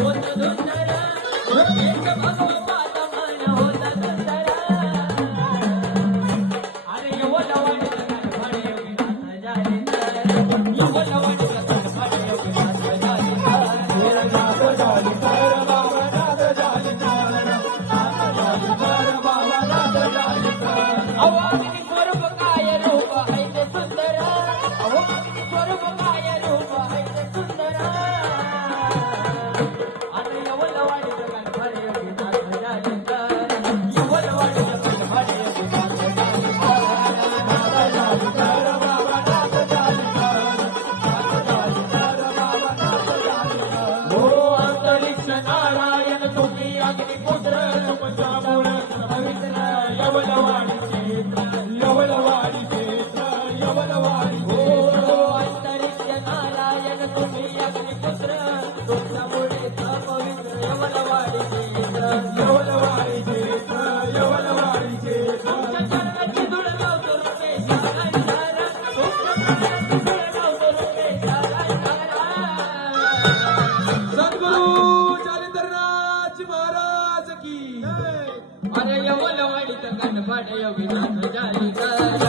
होत सुंदर एक भगवंत मन होत सुंदर अरे यवलवाडी गणपती योगीनाथ जालिंदर यवलवाडी गणपती योगीनाथ जालिंदर नाथ जालिंदर बाबा नाथ जालिंदर बाबा नाथ जालिंदर अवामिनी स्वरूप काय रूप है ते सुंदर अवामिनी स्वरूप काय रूप है ते सुंदर अरे यवलवाडी गणपती योगीनाथ जालिंदर यवलवाडी गणपती योगीनाथ जालिंदर बाबा नाथ जालिंदर बाबा नाथ जालिंदर हो अंतरिक्ष नारायण तुम्ही अग्निपुत्र तुमच्यामुळे पवित्र यवलवाडी क्षेत्र यवलवाडी क्षेत्र यवलवाडी हो अंतरिक्ष नारायण तुम्ही अग्निपुत्र तुमच्यामुळे पवित्र यवलवाडी क्षेत्र यवलवाडी क्षेत्र यवलवाडी क्षेत्र तुमच्या चरणाची धूळ लावतो रमेश अंधार तुमच्या चरणाची धूळ लावतो रमेश अंधार सद्गुरु जालिंदरनाथ महाराज की जय. अरे यवलवाडीत गणपती योगीनाथ जालिंदर